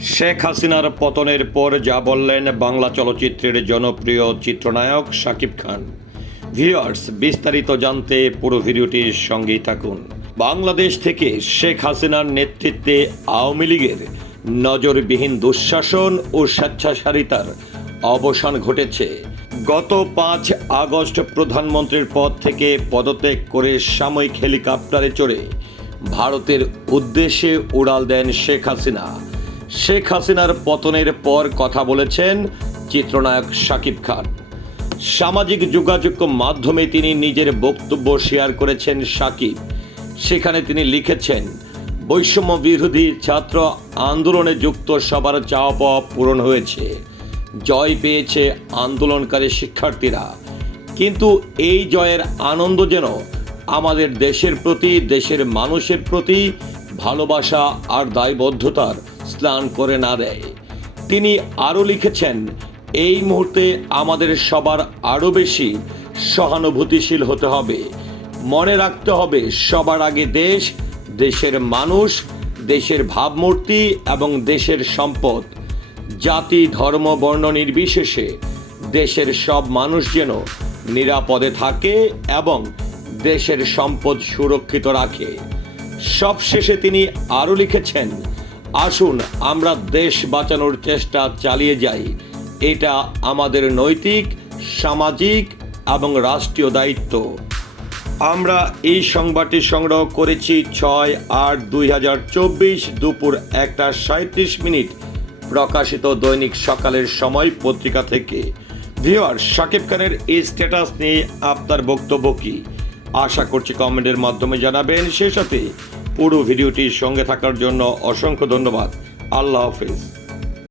শেখ হাসিনার পতনের পর যা বললেন বাংলা চলচ্চিত্রের জনপ্রিয় চিত্রনায়ক শাকিব খান। ভিউয়ার্স, বিস্তারিত জানতে পুরো ভিডিওটির সঙ্গেই থাকুন। বাংলাদেশ থেকে শেখ হাসিনার নেতৃত্বে আওয়ামী লীগের নজরবিহীন দুঃশাসন ও স্বেচ্ছাসারিতার অবসান ঘটেছে। গত পাঁচ আগস্ট প্রধানমন্ত্রীর পদ থেকে পদত্যাগ করে সাময়িক হেলিকপ্টারে চড়ে ভারতের উদ্দেশ্যে উড়াল দেন শেখ হাসিনা। শেখ হাসিনার পতনের পর কথা বলেছেন চিত্রনায়ক শাকিব খান। সামাজিক যোগাযোগ মাধ্যমে তিনি নিজের বক্তব্য শেয়ার করেছেন সাকিব সেখানে তিনি লিখেছেন, বৈষম্য বিরোধী ছাত্র আন্দোলনে যুক্ত সবার চাওয়া পাওয়া পূরণ হয়েছে। জয় পেয়েছে আন্দোলনকারী শিক্ষার্থীরা। কিন্তু এই জয়ের আনন্দ যেন আমাদের দেশের প্রতি, দেশের মানুষের প্রতি ভালোবাসা আর দায়বদ্ধতার স্নান করে না দেয়। তিনি আরও লিখেছেন, এই মুহূর্তে আমাদের সবার আরও বেশি সহানুভূতিশীল হতে হবে। মনে রাখতে হবে, সবার আগে দেশ, দেশের মানুষ, দেশের ভাবমূর্তি এবং দেশের সম্পদ। জাতি, ধর্ম, বর্ণ নির্বিশেষে দেশের সব মানুষ যেন নিরাপদে থাকে এবং দেশের সম্পদ সুরক্ষিত রাখে। সবশেষে তিনি আরও লিখেছেন আসুন, আমরা দেশ বাঁচানোর চেষ্টা চালিয়ে যাই। এটা আমাদের নৈতিক, সামাজিক এবং রাষ্ট্রীয় দায়িত্ব। আমরা এই সংবাদটি সংগ্রহ করেছি ছয় আট দুই হাজার চব্বিশ দুপুর একটা সাঁত্রিশ মিনিট। প্রকাশিত দৈনিক সকালের সময় পত্রিকা থেকে। ভিওয়ার শাকিব খানের এই স্ট্যাটাস নিয়ে আপনার বক্তব্য কি? আশা করছি কমেন্টের মাধ্যমে জানাবেন। সেই সাথে পুরো ভিডিওটির সঙ্গে থাকার জন্য অসংখ্য ধন্যবাদ। আল্লাহ হাফেজ।